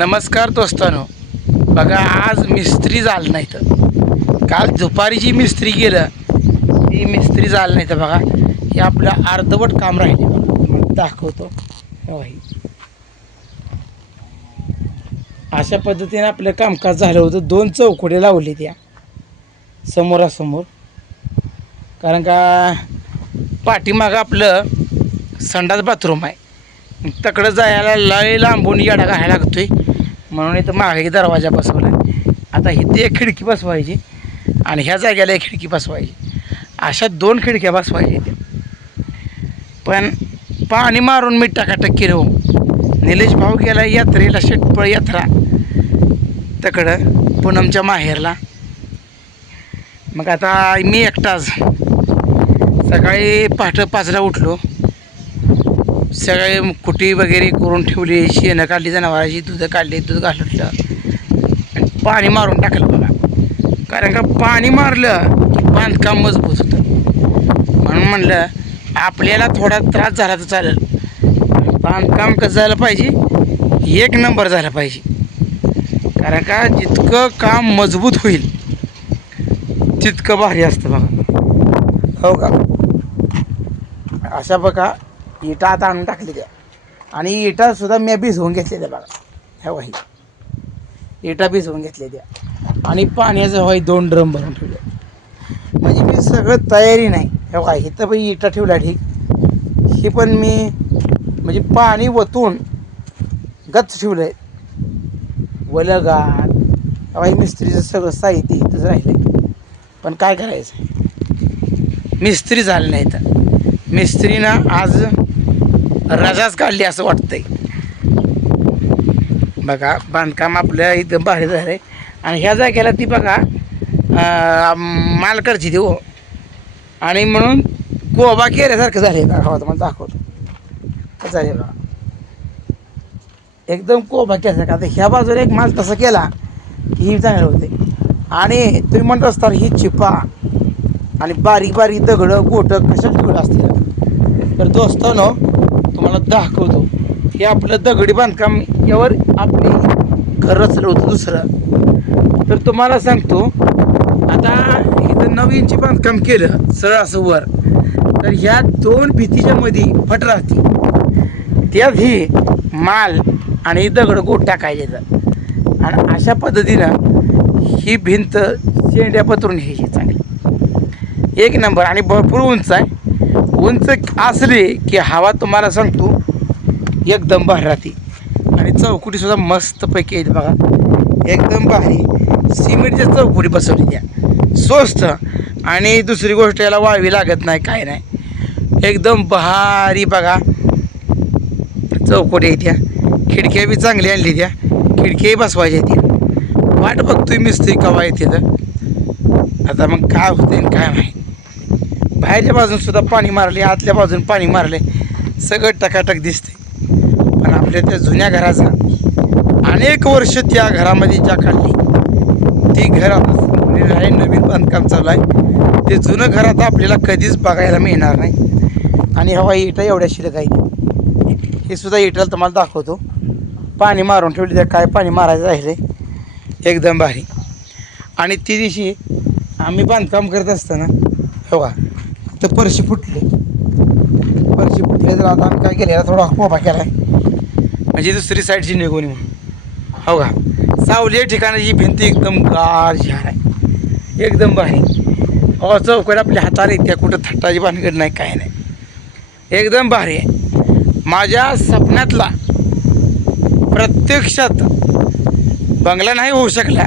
नमस्कार दोस्तानो. बघा आज मिस्त्री झालं नाही तर काल दुपारी जी मिस्त्री गेलं ती मिस्त्री झालं नाही तर बघा. हे आपलं अर्धवट काम राहिले. बघा तुम्हाला दाखवतो अशा पद्धतीने आपलं कामकाज झालं होतं. दोन चौकडे लावले त्या समोरासमोर. कारण का पाठीमागं आपलं संडास बाथरूम आहे. तकडं जायला लय लांबून येडा घालायला लागतोय. म्हणून इथं मागे दरवाजा बसवला. आता इथे एक खिडकी बसवायची आणि ह्या जाग्याला एक खिडकी बसवायची. अशा दोन खिडक्या बसवायच्या इथे. पण पाणी मारून मी टाकाटक केलं हो निलेश भाऊ गेला यात्रेला शेटपळ यात्रा तकडं पूनमच्या माहेरला. मग आता मी एकटाच. सकाळी पहाटं पाचला उठलो. सगळे कुटी वगैरे करून ठेवली शेणं काढली जनावराची दूध काढली दूध घालतलं आणि पाणी मारून टाकलं बघा. कारण का पाणी मारलं की बांधकाम मजबूत होतं. म्हणून म्हणलं आपल्याला थोडा त्रास झाला तर चालेल. बांधकाम कसं झालं पाहिजे? एक नंबर झालं पाहिजे. कारण का जितकं काम मजबूत होईल तितकं भारी असतं बघा. हो का? अशा बघा इटा आता आणून टाकली त्या. आणि इटा सुद्धा मी भिजवून घेतलेल्या बघा. ह्या वाही. इटा भिजवून घेतल्या त्या आणि पाण्याचं वाही दोन ड्रम भरून ठेवले. म्हणजे मी सगळं तयारी नाही. हे बघा इथं पण इटा ठेवला ठीक. ही पण मी म्हणजे पाणी वतून गच्च ठेवलं आहे वलगाट बाई मिस्त्रीचं सगळं साहित्य इथंच राहिलं आहे पण काय करायचं मिस्त्री झालं नाही तर मिस्त्रीनं आज रजाच काढली असं वाटतंय. बघा बांधकाम आपल्या इथं भारी झालं आहे आणि ह्या जागेला ती बघा मालकरची देऊ. आणि म्हणून गोबा केल्यासारखं झालं आहे बघा तुम्हाला दाखवतो. झाले बघा. एकदम कोबा केल्यासारखा. आता ह्या बाजूला एक माल तसा केला की ही चांगलं होते आणि तुम्ही म्हणत असता ही चिपा आणि बारीक बारीक दगडं गोटं कशा दगडं असतील? तर दोस्तानो तुम्हाला दाखवतो. हे आपलं दगडी बांधकाम यावर आपली घर रचलं होतं दुसरं. तर तुम्हाला सांगतो आता इथं नवीनची बांधकाम केलं सरळ असं वर. तर ह्या दोन भीतीच्या मध्ये फट राहते. त्यात ही माल आणि दगड गोट टाकायचे आणि अशा पद्धतीनं ही भिंत शेंड्या पत्रून घ्यायची चांगली. एक नंबर आणि भरपूर उंच आहे. उंच असली की हवा तुम्हाला सांगतो एकदम भारी राहते. आणि चौकुटीसुद्धा मस्तपैकी आहेत बघा. एकदम भारी. सिमेंटच्या चौकुटी बसवली त्या. स्वस्त. आणि दुसरी गोष्ट याला वाळवी लागत नाही काय नाही. एकदम भारी बघा. चौकोटी आहे त्या. खिडक्या बी चांगली आणली त्या. खिडक्याही बसवायच्या त्या. वाट बघतोय मिस्त्री कवा येते तर. आता मग काय होते आणि काय माहिती बाहेरच्या बाजून सुद्धा पाणी मारले आतल्या बाजून पाणी मारले. सगळं टकाटक दिसते पण आपल्या त्या जुन्या घराचा अनेक वर्ष त्या घरामध्ये ज्या काढली ती घर आता संपलेलं आहे नवीन बांधकाम चालू आहे. ते जुनं घर आता आपल्याला कधीच बघायला मिळणार नाही. आणि हवा इटा एवढ्या शिल्लक आहे. हे सुद्धा इटाला तुम्हाला दाखवतो. पाणी मारून ठेवले त्या काय पाणी मारायचं राहिले? एकदम भारी. आणि ती दिवशी आम्ही बांधकाम करत असताना हो तर परशी फुटले. परशी फुटले तर आता आम्ही काय केलं याला थोडा कोबा केला आहे म्हणजे दुसरी साईडची निघून येऊन हो का? सावली ठिकाणाची भिंती एकदम गार झाड आहे. एकदम भारी. हो चौकड आपल्या हाताला येत्या कुठं थट्टाची भानगड नाही काय नाही. एकदम भारी आहे. माझ्या सपन्यातला प्रत्यक्षात बंगला नाही होऊ शकला.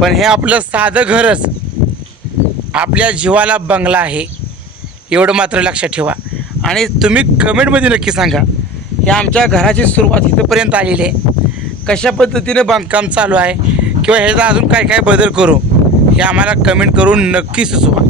पण हे आपलं साधं घरच. आपल्या जीवाला बंगला आहे. एवढं मात्र लक्षात ठेवा. आणि तुम्ही कमेंटमध्ये नक्की सांगा हे आमच्या घराची सुरुवात इथंपर्यंत आलेली आहे. कशा पद्धतीनं बांधकाम चालू आहे? किंवा ह्याचा अजून काय काय बदल करू? हे आम्हाला कमेंट करून नक्की सुचवा.